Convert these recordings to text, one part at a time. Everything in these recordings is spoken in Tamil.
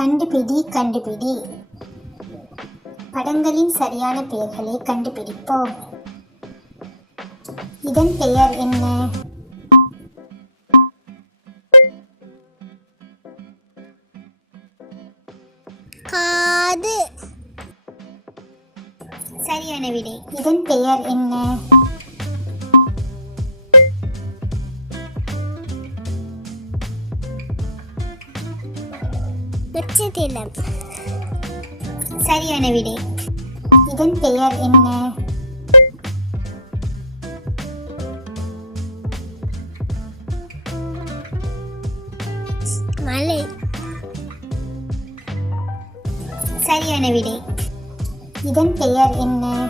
கண்டுபிடி கண்டுபிடி. படங்களின் சரியான பெயர்களை கண்டுபிடிப்போம். இதன் பெயர் என்ன? காது. சரியான விடை. இதன் பெயர் என்ன? நட்சத்திரம் சரியான விடை. இதன் பெயர் என்ன? மலை. சரியான விடை. இதன் பெயர் என்ன?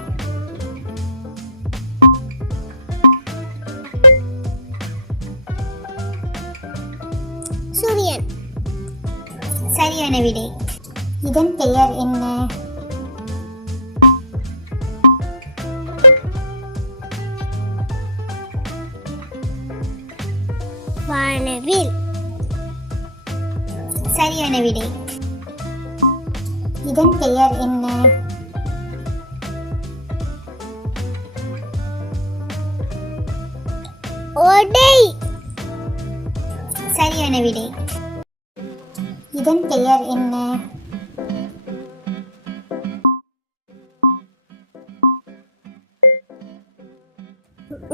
சரியான விடை. இதன் பெயர் என்ன? வானவில். சரியான விடை. இதன் பெயர் என்ன? ஒடை சரியான விடை. இதன் பெயர் என்ன?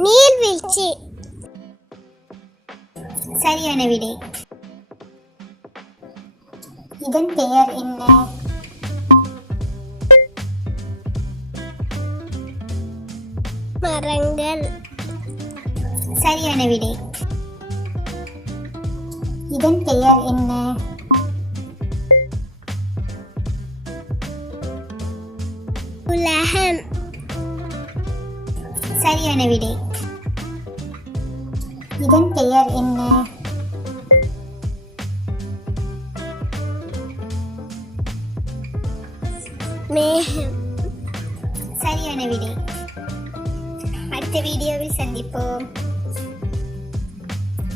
நீர்வீழ்ச்சி. சரியான விடை. இதன் பெயர் என்ன? மரங்கள். சரியான விடை. இதன் பெயர் என்ன? உலகம். சரியான விடை. இதன் பெயர் என்ன? மேகம். சரியான விடை. அடுத்த வீடியோவில் சந்திப்போம்.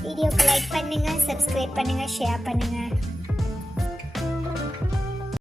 வீடியோக்கு லைக் பண்ணுங்க சப்ஸ்கிரைப் பண்ணுங்க ஷேர் பண்ணுங்க.